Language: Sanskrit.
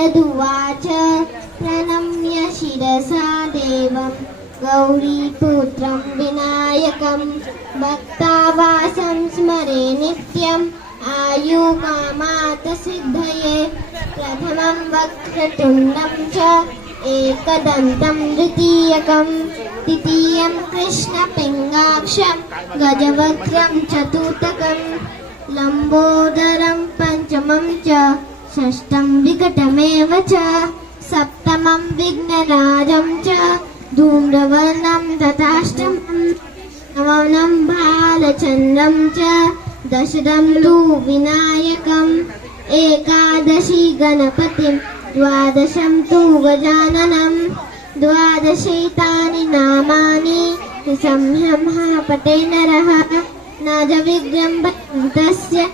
नारदुवाच प्रणम्य शिरसा देवं गौरीपुत्रं विनायकं भक्तावासं स्मरे नित्यम् आयुकामार्थसिद्धये प्रथमं वक्रतुण्डं च एकदन्तं द्वितीयकं तृतीयं कृष्णपिङ्गाक्षं गजवक्त्रं चतुर्थकं लम्बोदरं पंचमं च षष्ठं विकटमेव च सप्तमं विघ्नराजं च धूम्रवर्णं तथाष्टमं नवमं बालचन्द्रं च दशमं तु विनायकम् एकादशी गणपतिं द्वादशं तु गजाननं द्वादशैतानि नामानि संहं पठे नरः न च विघ्नं तस्य